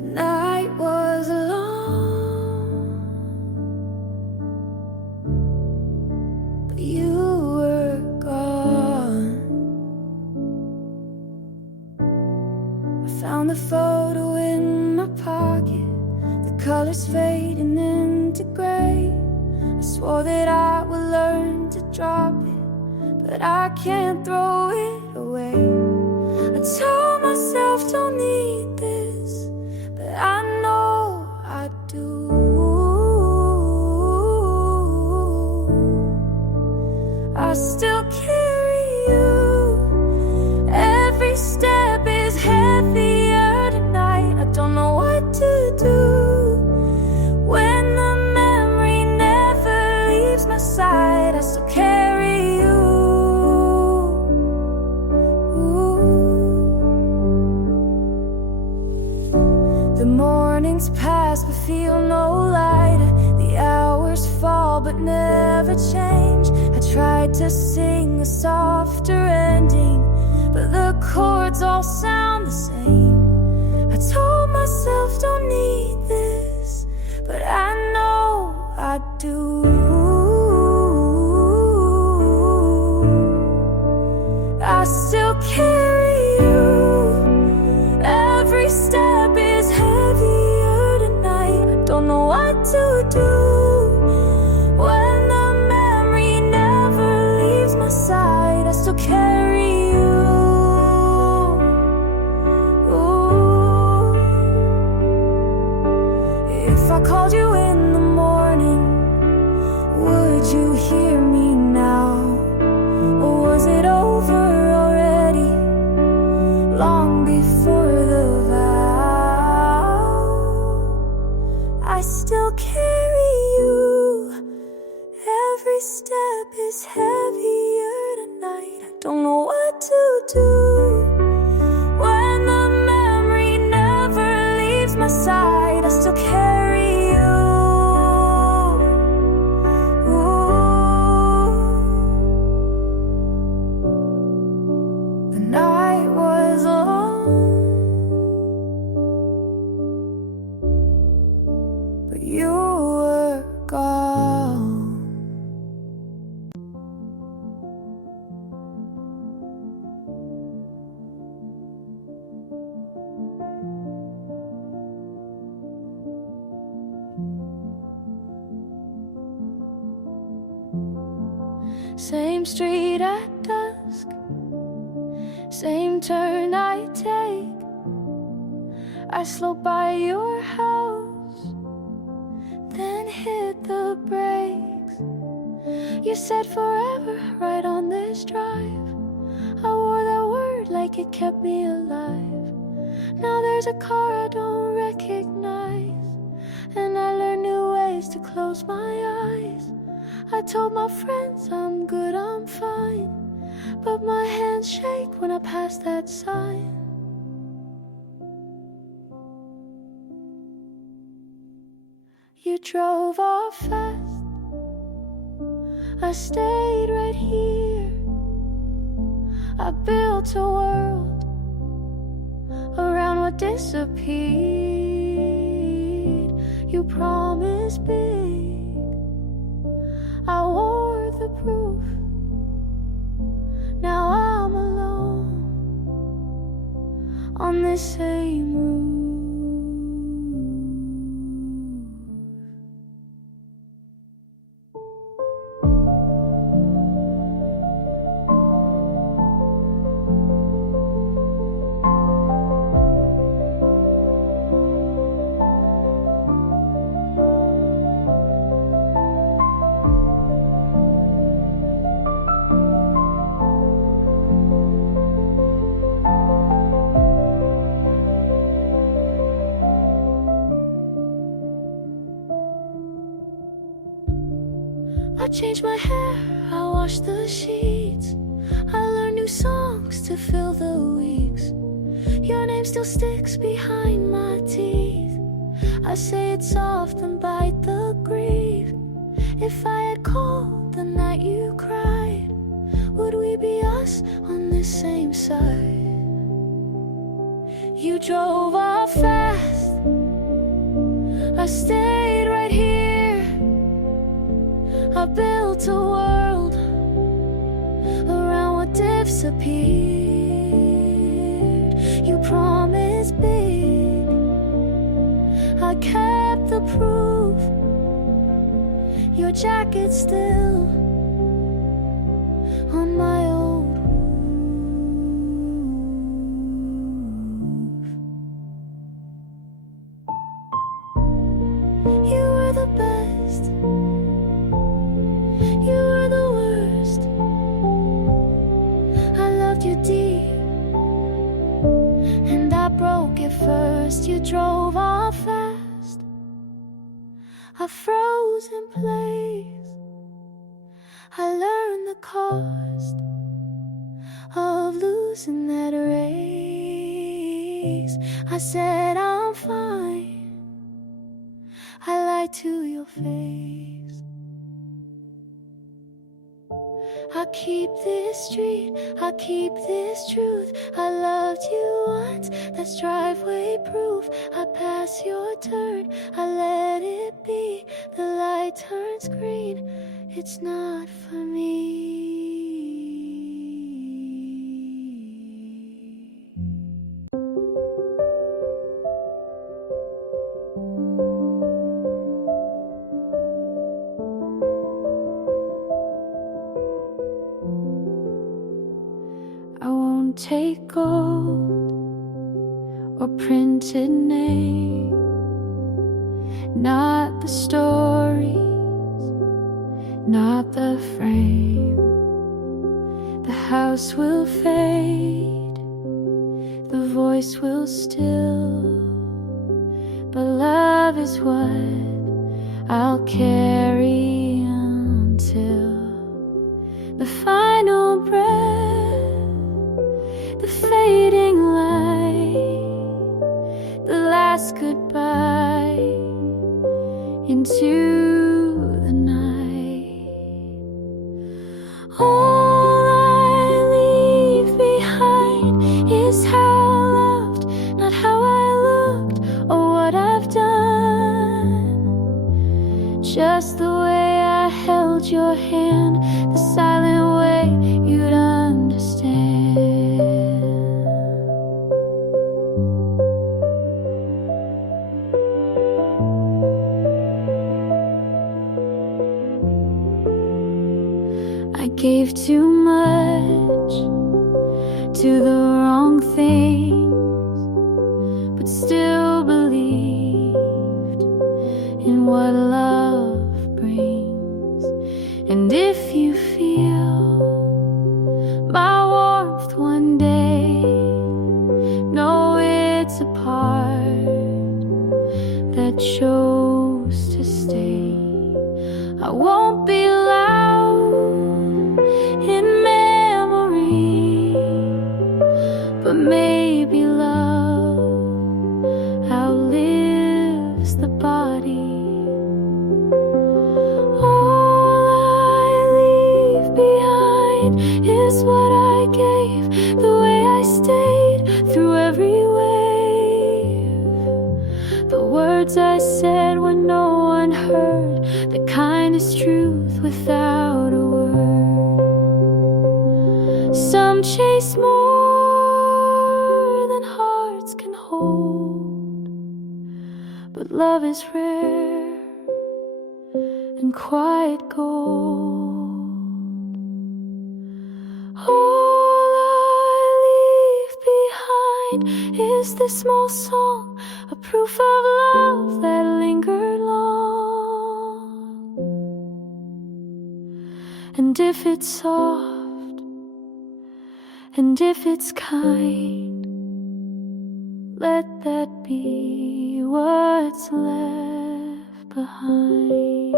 The night was long, but you were gone. I found the photo in my pocket, the colors fading into gray. I swore that I would learn to drop it, but I can't throw it away. I told myself don't need this, but I know I do. I still carry you. Every step is heavier tonight. I don't know what to do when the memory never leaves my side. I still carry you. The mornings pass but feel no lighter. The hours fall but never change. I tried to sing a softer ending, but the chords all sound the same. I told myself don't need this, but I know I do. I still carry you. Every step is heavier tonight. I don't know what to do when the memory never leaves my side. I still carry you. Ooh. If I called you in the morning, would you hear me now? Or was it over already, long before the vow? I still carry you. Every step is heavier tonight. I don't know what to do when the memory never leaves my side. I still carry you. Ooh. The night was long, but you were gone. Same street at dusk, same turn I take. I slow by your house, then hit the brakes. You said forever right on this drive. I wore that word like it kept me alive. Now there's a car I don't recognize, and I learn new ways to close my eyes. I told my friends I'm good, I'm fine, but my hands shake when I pass that sign. You drove off fast, I stayed right here. I built a world around what disappeared. You promised big, I wore the proof. Now I'm alone on this same route. I changed my hair, I washed the sheets. I learned new songs to fill the weeks. Your name still sticks behind my teeth. I say it soft and bite the grief. If I had called the night you cried, would we be us on this same side? You drove off fast, I stayed right here. I built a world around what disappeared. You promised big, I kept the proof. Your jacket still on my old roof. You were the best, you were the worst. I loved you deep, and I broke it first. You drove off fast, I froze in place. I learned the cost of losing that race. I said I'm fine, I lied to your face. I keep this street, I keep this truth. I loved you once, that's driveway proof. I pass your turn, I let it be. The light turns green, it's not for me. I won't take gold or printed name, not the stories, not the frame. The house will fade, the voice will still, but love is what I'll carry until the final breath, the fading light, the last goodbye into the night. All I leave behind is how I loved, not how I looked or what I've done. Just the way I held your hand, the silent way you'd understand. I gave too much to the wrong things, but still believed in what love brings. And if you feel my warmth one day, know it's a part that chose to stay. I won't be loud in memory, but maybe love outlives the body. All I leave behind is what I gave, the way I stayed through every wave, the words I said when no one heard, the kindest truth without a word. Some chase more than hearts can hold, but love is rare and quiet gold. All I leave behind is this small song, a proof of love that lingered long. And if it's soft, and if it's kind, let that be what's left behind.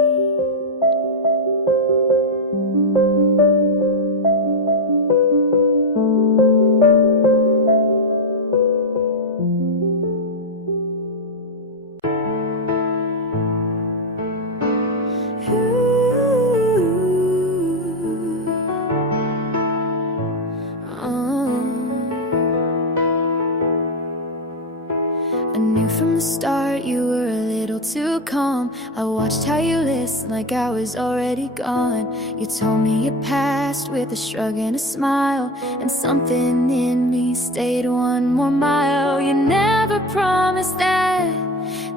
I knew from the start you were a little too calm. I watched how you listened like I was already gone. You told me your past with a shrug and a smile, and something in me stayed one more mile. You never promised that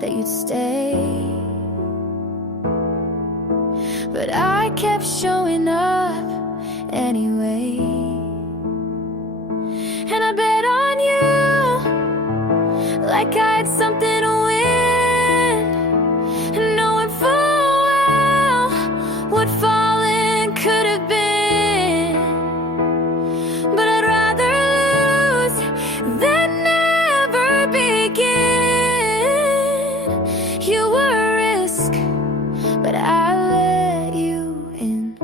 you'd stay, but I kept showing up anyway. And I bet on you like I had something to win, knowing full well what falling could have been. But I'd rather lose than never begin. You were a risk, but I let you in.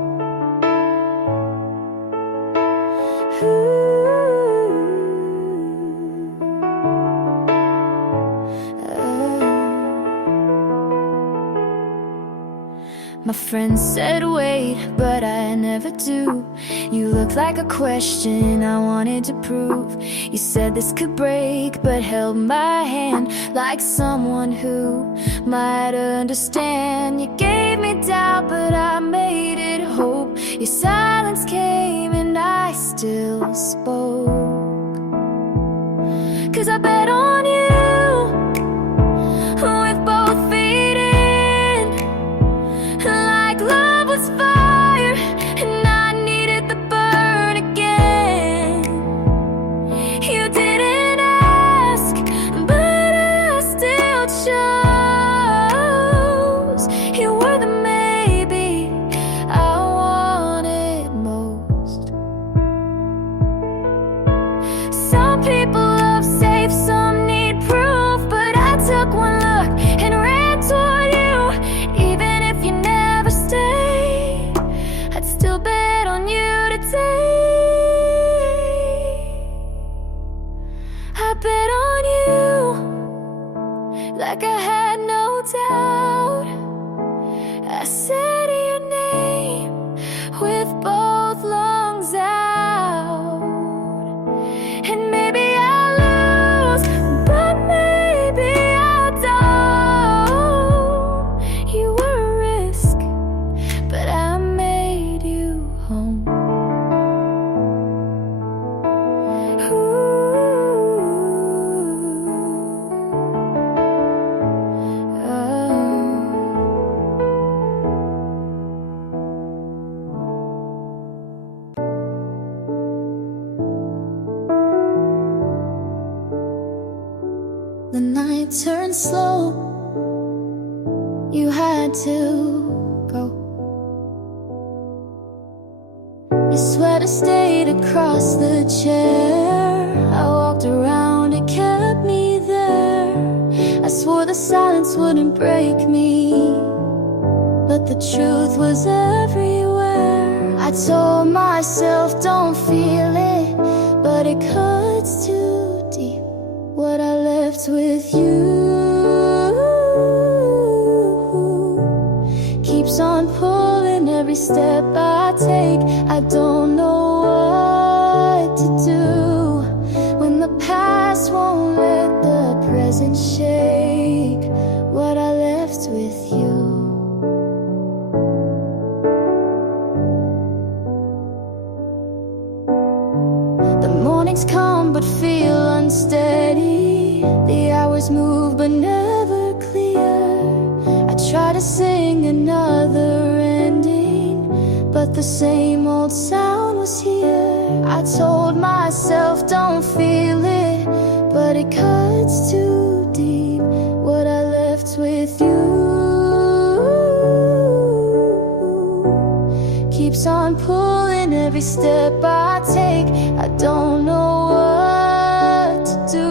My friends said wait, but I never do. You looked like a question I wanted to prove. You said this could break, but held my hand like someone who might understand. You gave me doubt, but I made it hope. Your silence came and I still spoke. 'Cause I bet on you with both feet in, like love was fire and I needed the burn again. You didn't ask, but I still chose. You were the maybe I wanted most. Some people love safe, some need proof, but I took one look and ran toward you. Even if you never stayed, I'd still bet on you today. I bet on you like I had no doubt. I said your name with both lungs out. And maybe I'll lose, but maybe I don't. You were a risk, but I made you home. The night turned slow, you had to go. Your sweater stayed across the chair. I walked around, it kept me there. I swore the silence wouldn't break me, but the truth was everywhere. I told myself don't feel it, but it cuts too deep. What I left with you keeps on pulling every step I take. I don't know what to do when the past won't let the present shake what I left with you. The mornings come but feel unsteady. The hours move but never clear. I try to sing another ending, but the same old sound was here. I told myself don't feel it, but it cuts too deep. What I left with you keeps on pulling every step I take. I don't know what to do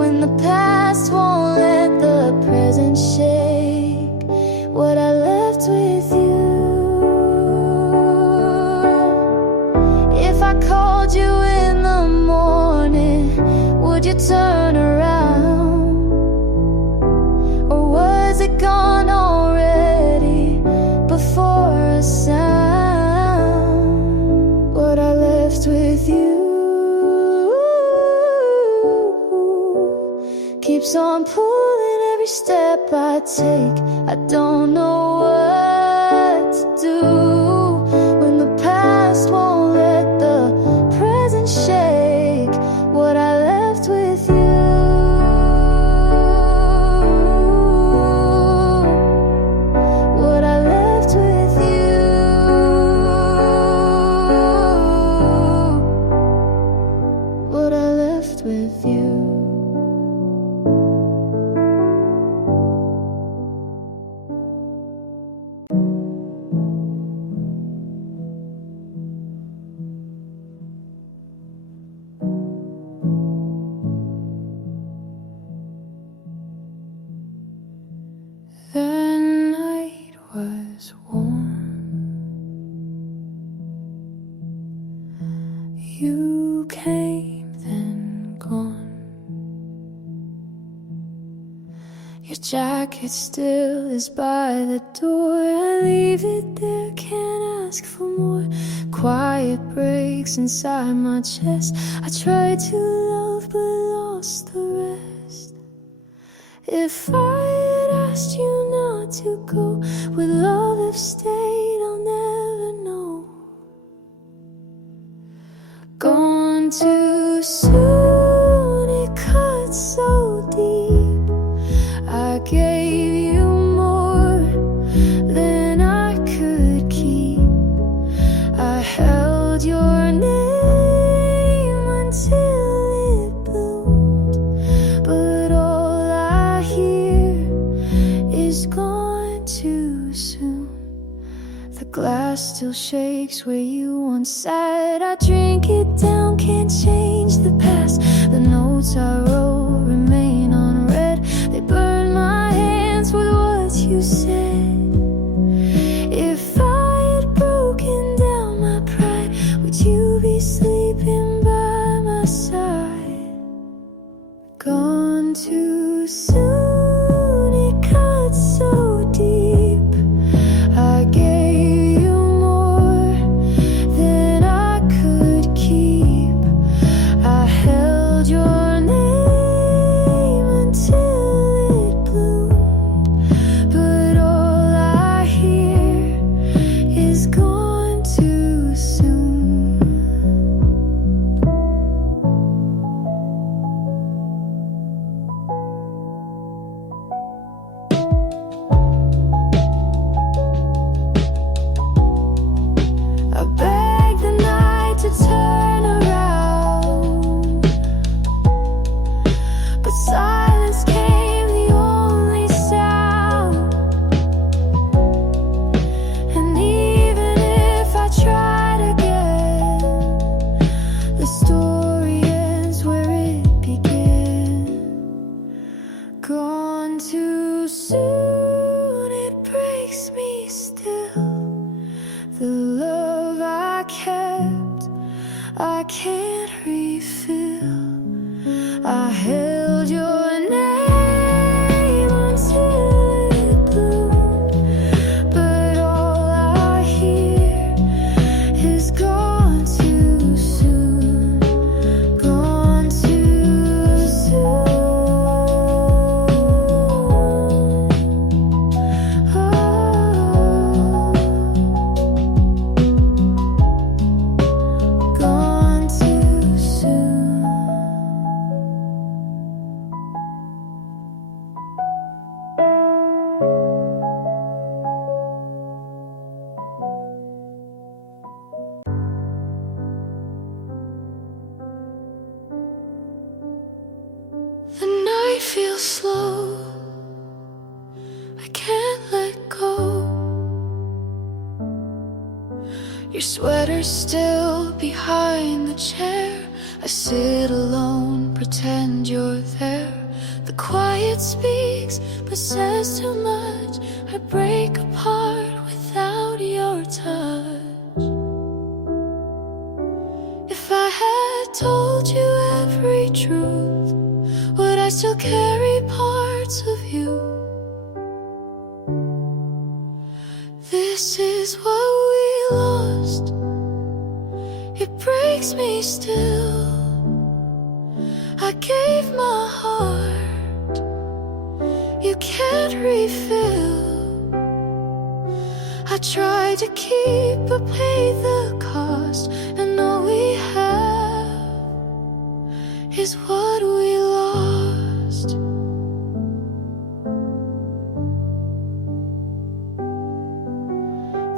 when the past won't let the present shake what I left with you. If I called you in the morning, would you turn around? Or was it gone already before a sound? What I left with you keeps on pulling every step I take. I don't know what to do when the past won't let the present shake what I left with you. What I left with you. What I left with you. The night was warm. You came, then gone. Your jacket still is by the door. I leave it there, can't ask for more. Quiet breaks inside my chest. I tried to love but lost the rest. If I had asked you not to go, would love have stayed? I'll never know. Gone too soon, it cuts so deep. I gave you more than I could keep. I held your name until it bloomed, but all I hear is gone too soon. The glass still shakes where you once sat. I drink it down, can't change the past. The notes I wrote remain unread. They burn my hands with what you said. If I had broken down my pride, would you be sleeping by my side? Gone too soon, it cuts so deep. I gave you more than I could keep. I held your name until it bloomed, but all I hear is gone too soon. I begged the night to turn around, but silence came the only sound. And even if I tried again, the story ends where it began. Gone too soon, it breaks me still. The love I kept, I can't refill. I held your name until it bloomed, but all I hear is gone too soon. Gone too soon. Gone too soon. The night feels slow, I can't let go. Your sweater's still behind the chair. I sit alone, pretend you're there. The quiet speaks, but says too much. I break apart without your touch. If I had told you every truth, would I still carry parts of you? This is what we lost. It breaks me still. I gave my heart, can't refill. I try to keep but pay the cost, and all we have is what we lost.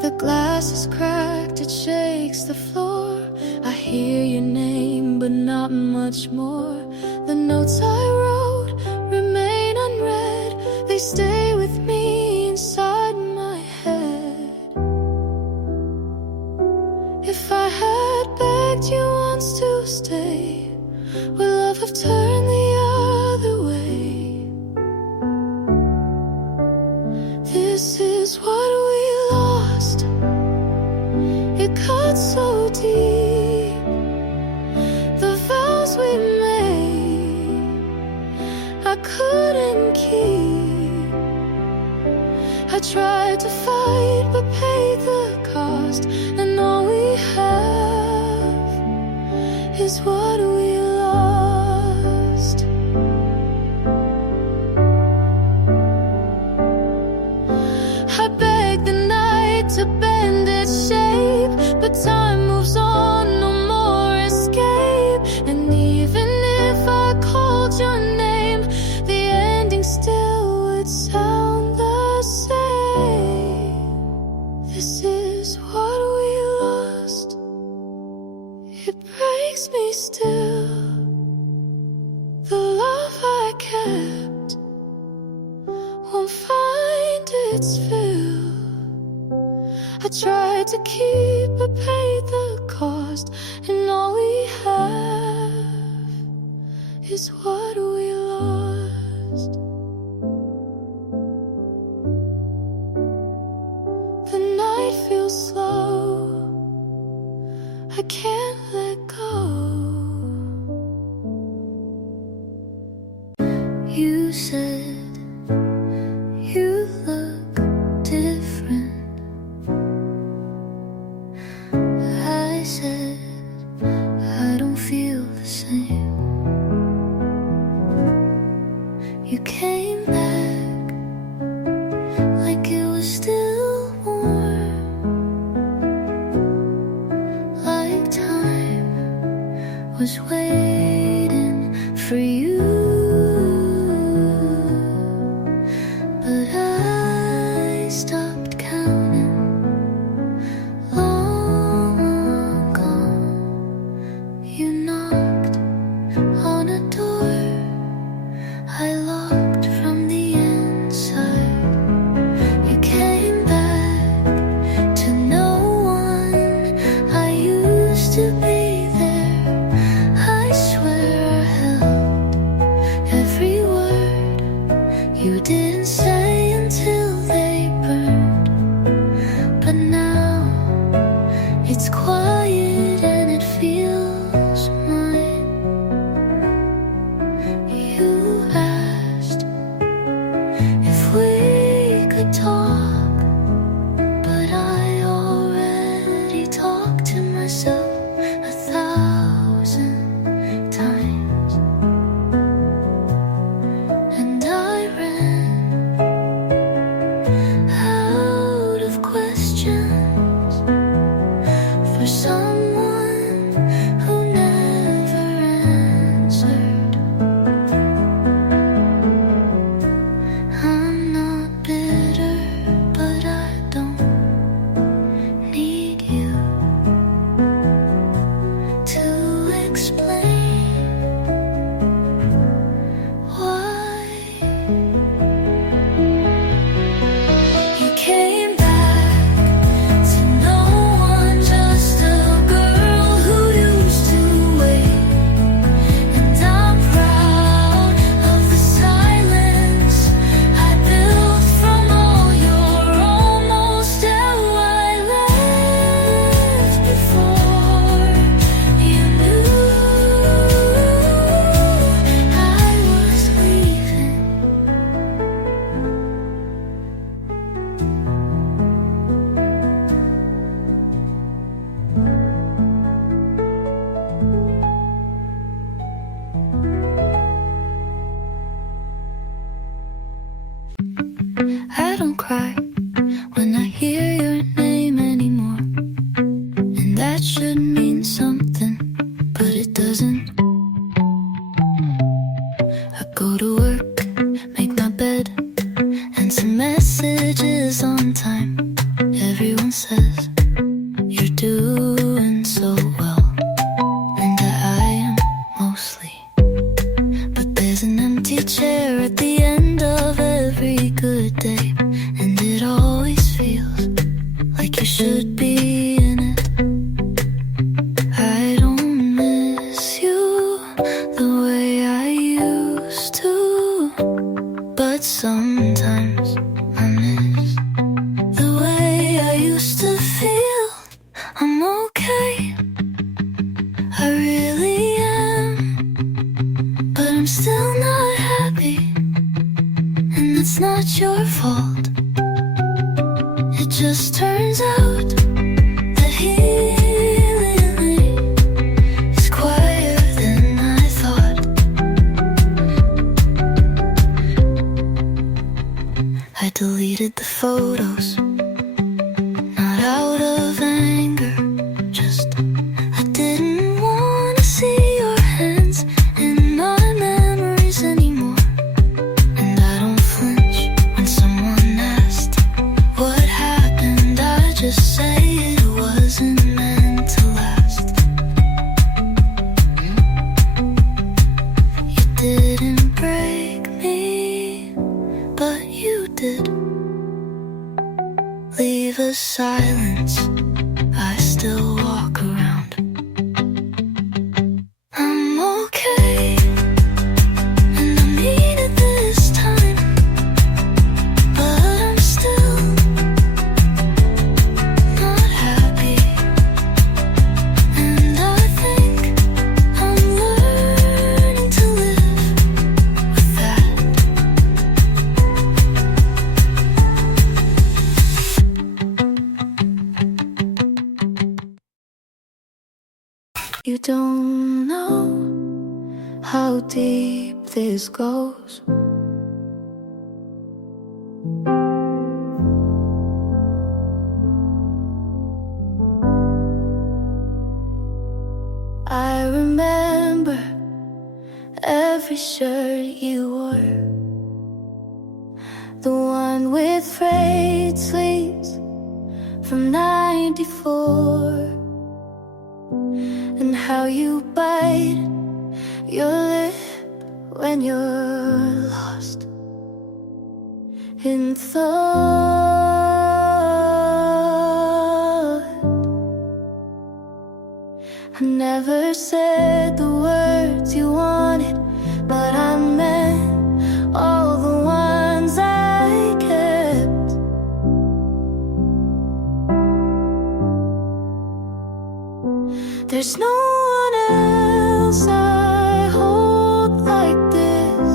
The glass is cracked, it shakes the floor. I hear your name, but not much more. The notes I wrote remain unread. They stay with me inside my head. If I had begged you once to stay, would love have turned the other way? This is what we lost. It cut so deep. The vows we made I couldn't keep. I tried to fight but paid the cost, and all we have is what we lost. I begged the night to bend its shape, but time moves on, no more escape. And even if I called your name, the ending still would sound the same. This is what we lost. It breaks me still. The love I kept won't find its fill. I tried to keep but paid the cost, and all we have is what we lost. The night feels slow, I can't let go. You said you look different. I said I don't feel the same. You came back like it was still warm, like time was waiting for you. But I stopped counting long ago. You knocked on a door I locked from the inside. You came back to no one. I used to be there. I swear I held every word you didn't say until they burned. But now it's quiet and it feels mine. You asked if we could talk, but I already talked to myself 1,000 times. And I ran out of questions for someone who never answered. I'm not bitter, but I don't need you to explain why. You came back to no one, just a girl who used to wait. And I'm proud of the silence I built from all your almost. How I left before you knew I was leaving. cry when I hear your name anymore. And that should mean something, but it doesn't. I go to work, make my bed, and some messages on time. Everyone says you're doing so well, and I am mostly. But there's an empty chair at the end of every good day, and it always feels like you should be in it. I don't miss you the way I used to, but sometimes I miss the way I used to feel. I'm okay, I really am, but I'm still not happy, and it's not your fault. It just turns out that healing is quieter than I thought. I deleted the photos, not out of anger, just I didn't want to see your hands in my memories anymore. And I don't flinch when someone asked what happened. I just say it wasn't meant to last. You didn't break me, but you did. Leave a silence, I still walk around. I'm okay, and I mean it this time, but I'm still not happy. And I think I'm learning to live with that. You don't know how deep this goes. I remember every shirt you wore, the one with frayed sleeves from '94. And how you bite your lip when you're lost in thought. I never said the words you wanted, but I meant all the ones I kept. There's no one else I hold like this.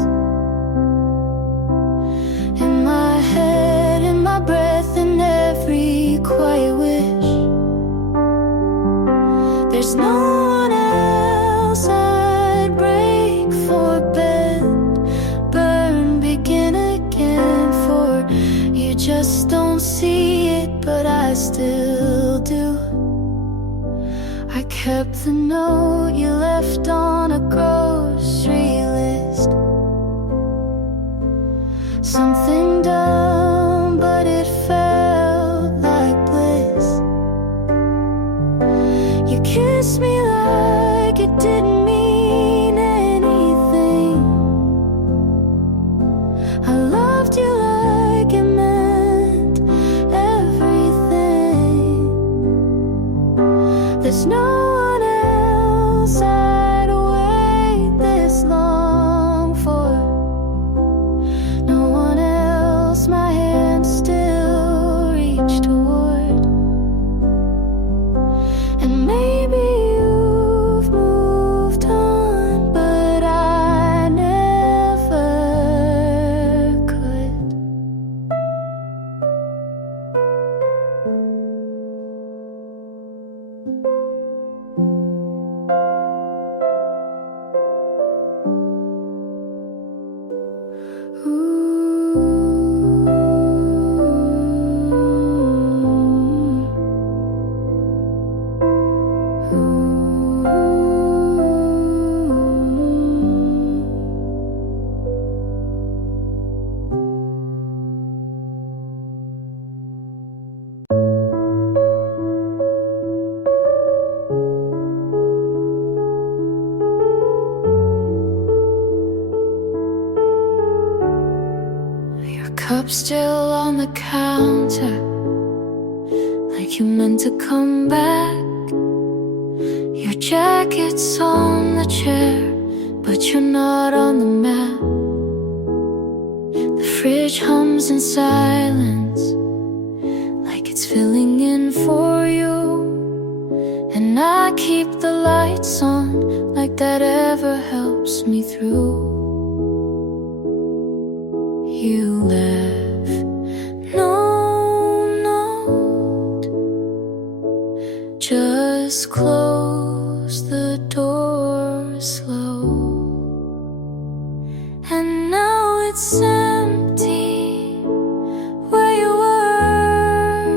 In my head, in my breath, in every quiet wish. There's no one else I'd break for, bend, burn, begin again for. You just don't see it, but I still do. I kept the note you left on a grocery list. Something dumb, but it felt like bliss. You kissed me like it didn't mean anything. I loved you like it meant everything. There's no one else I'd wait this long for. No one else my hand still reach toward. And maybe you've moved on, but I never could. cup still on the counter, like you meant to come back. Your jacket's on the chair, but you're not on the map. The fridge hums in silence, like it's filling in for you. And I keep the lights on, like that ever helps me through. You left no note, just close the door slow. And now it's empty where you were,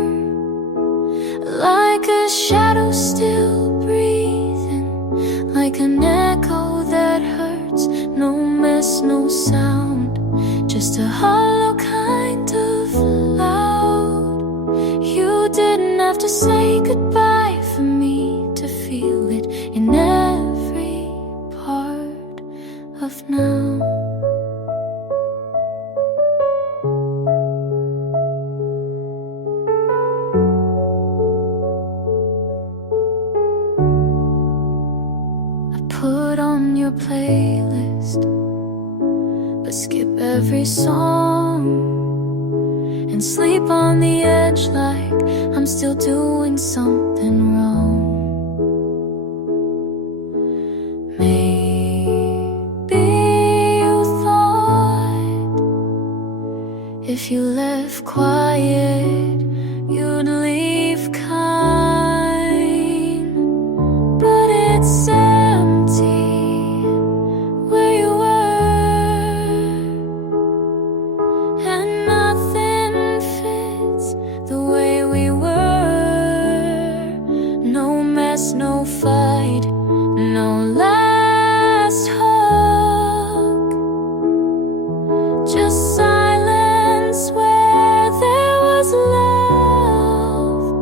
like a shadow still breathing, like an echo that hurts. No mess, no sound, just a hollow kind of loud. You didn't have to say goodbye for me to feel it in every part of now. I put on your playlist, but skip every song and sleep on the edge like I'm still doing something wrong. Maybe you thought if you left quiet, you'd leave kind, but it's empty where you were, and nothing fits the way we were. No mess, no fight, no last hug, just silence where there was love.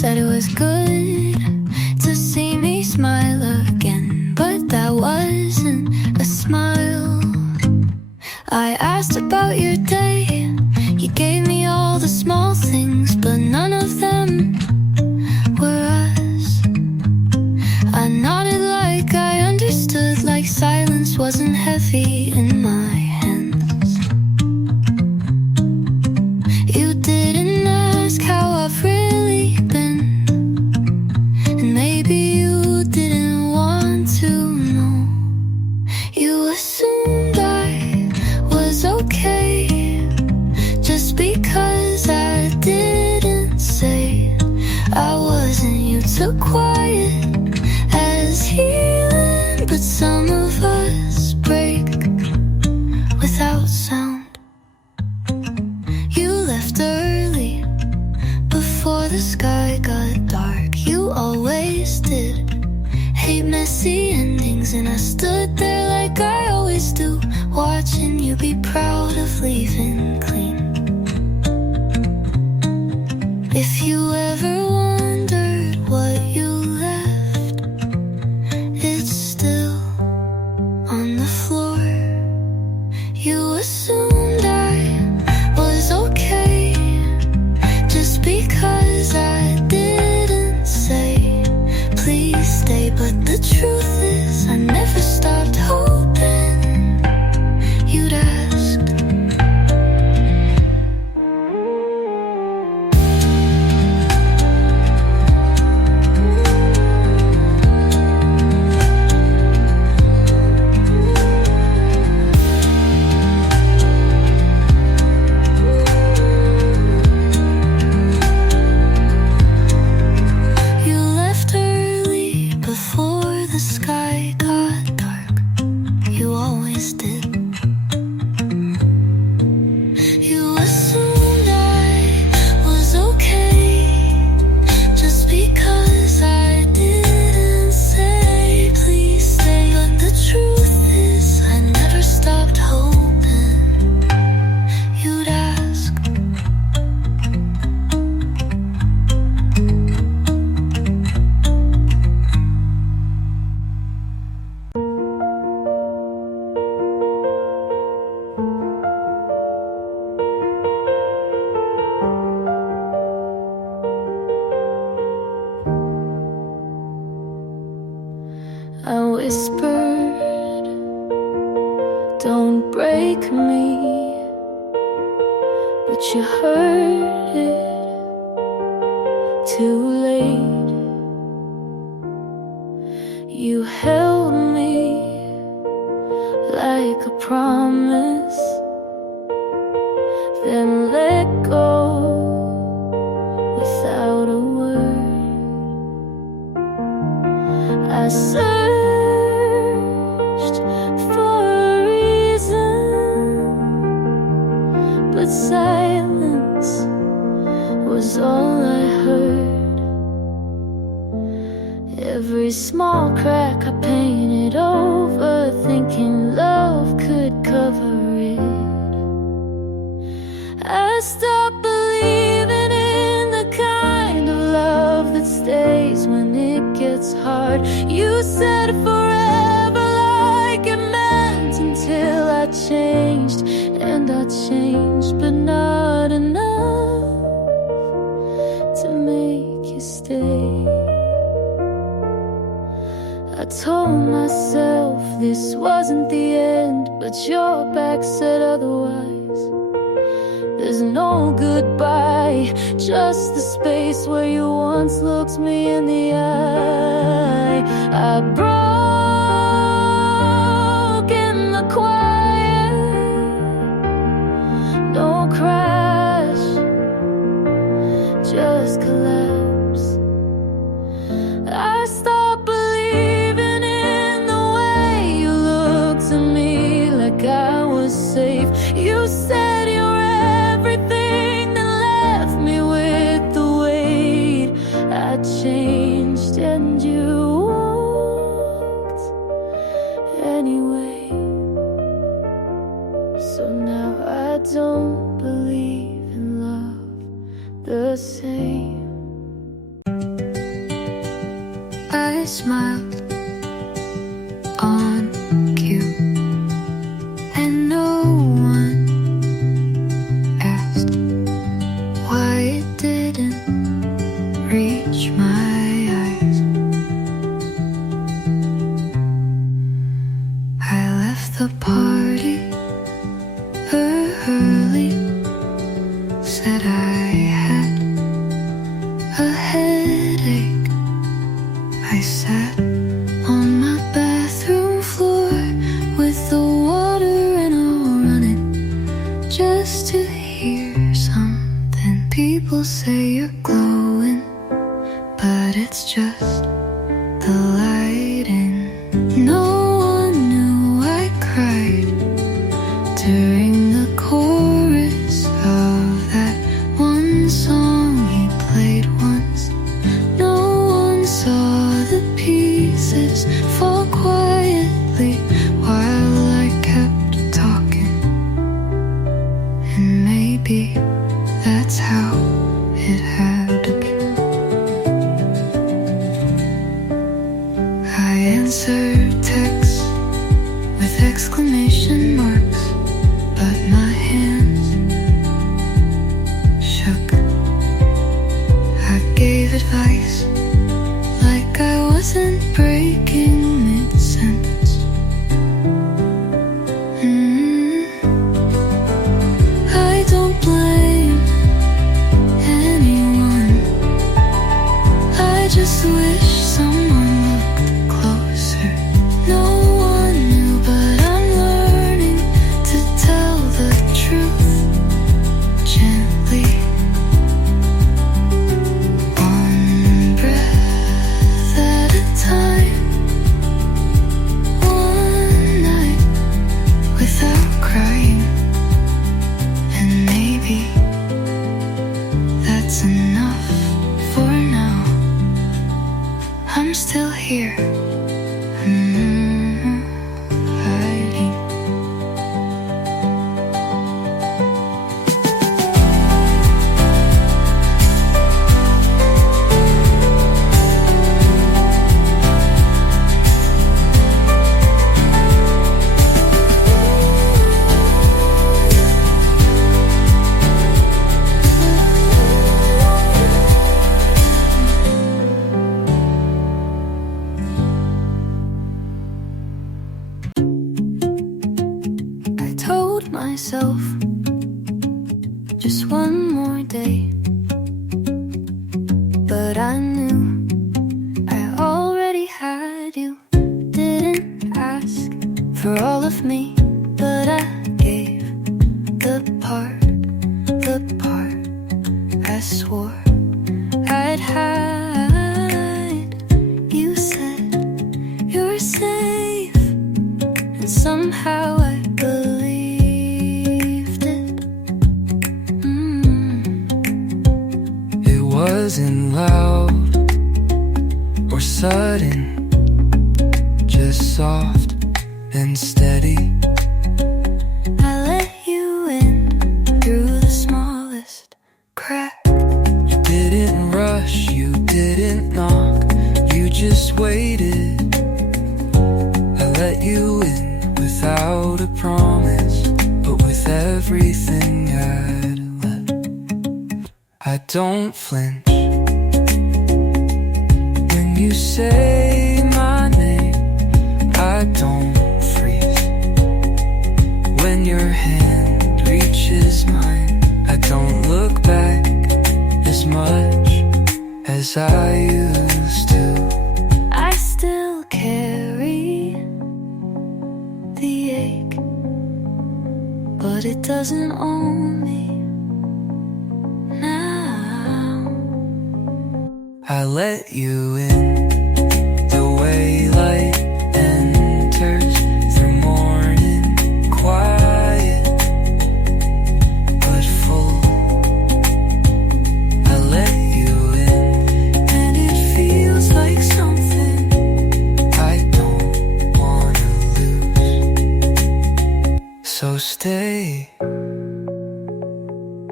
said it was good to see me smile again, but that wasn't a smile. I asked about your day, you gave me all the small things, but none of them were us. I nodded like I understood, like silence wasn't heavy in my hands. You didn't ask how I've really been, and maybe you didn't want to know. You assumed I was okay just because I didn't say I wasn't. You took quiet as healing, but some of us break without sound. You left early before the sky got dark. You always did hate messy endings, and I stood there like I always do, watching you be proud of leaving clean. If you ever wondered what you left, it's still on the floor. You assumed I was okay just because I didn't say please stay, but the truth is I never stopped hoping you'd ask. You left early before the sky got dark. You always did. You assumed I was okay just because I didn't say please stay, but the truth is I never stopped hoping you'd ask. I whispered, don't break me, but you heard it too late. You held me like a promise, then let go without a word. I searched for a reason, but silence was all I heard. Every small crack I painted over, thinking love could cover it. I stopped believing in the kind of love that stays when it gets hard. You said forever like it meant until I changed, and I changed, but not enough to make you stay. I told myself this wasn't the end, but your back said otherwise. There's no goodbye, just the space where you once looked me in the eye. I broke in the quiet, no crash, just collapse. I stopped believing in the way you looked at me like I was safe. You said you were everything, that left me with the weight. I changed and you walked anyway. So now I don't believe in love the same. smiled on cue, and no one asked why it didn't reach my eyes. I left the party early, said I had a headache. I sat on my bathroom floor with the water and all running, just to hear something. People say you're glowing, but it's just the lighting. No one knew I cried during the chorus of that one song he played once. No one saw the pieces fall quietly while I kept talking. And maybe that's how it had to be. I answered texts with exclamation marks, but my hands shook. I gave advice like I wasn't breaking mid-sentence. I don't blame anyone. I just wish someone looked closer. No one knew, but I'm learning to tell the truth gently. One breath at a time, one night without crying. And maybe that's enough for now. I'm still here, hiding. I told myself just one more day, but I knew I already had you. Didn't ask for all of me, but I gave the part I swore I'd hide. You said you're safe, and somehow I believed it. It wasn't loud or sudden, just soft and steady. I let you in through the smallest crack. You didn't rush, you didn't knock, you just waited. I let you in without a promise, but with everything I'd left. I don't flinch when you say my name. I don't freeze when your hand reaches mine. I don't look back as much as I used to. I still carry the ache, but it doesn't own me now. I let you in the way light enters through morning quiet but full. I let you in, and it feels like something I don't wanna lose. So stay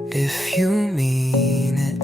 if you mean it.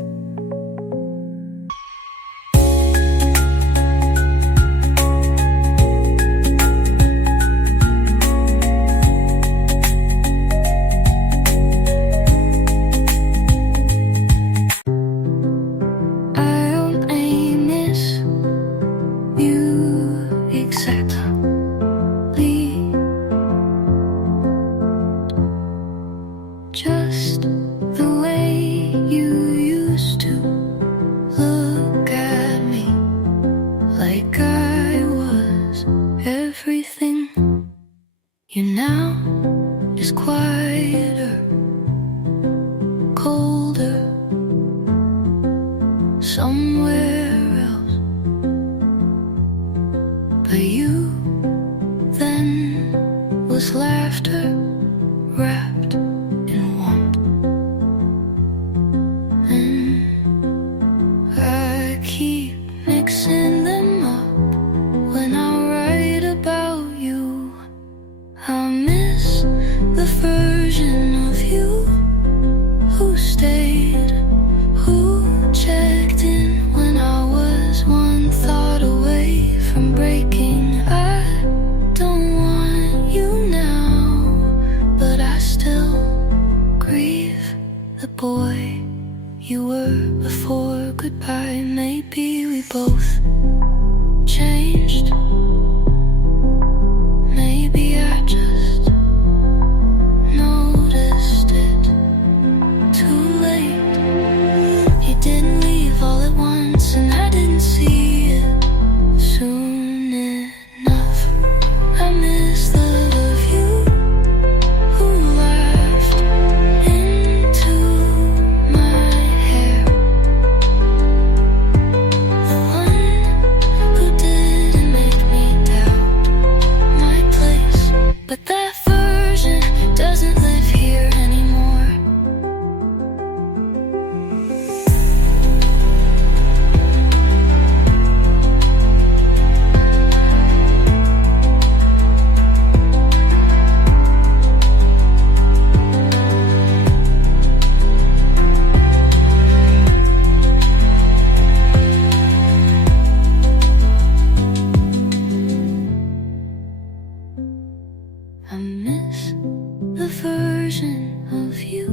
somewhere else. But you then was laughter wrapped in warmth. And I keep mixing them up when I write about you. I miss the version of you who stayed, who checked in when I was one thought away from breaking. I don't want you now, but I still grieve the boy you were before goodbye. Maybe we both changed. Maybe I just noticed it too late. You didn't leave all at once, and I didn't see it soon enough. I miss the look of you who laughed into my hair, the one who didn't make me doubt my place. But that version doesn't live here anymore. I miss the version of you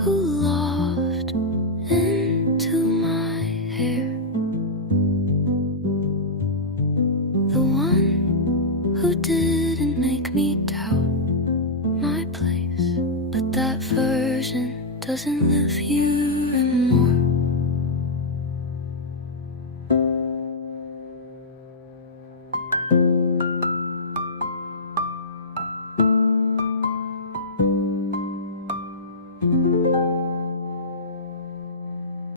who laughed into my hair, the one who didn't make me doubt my place. But that version doesn't live here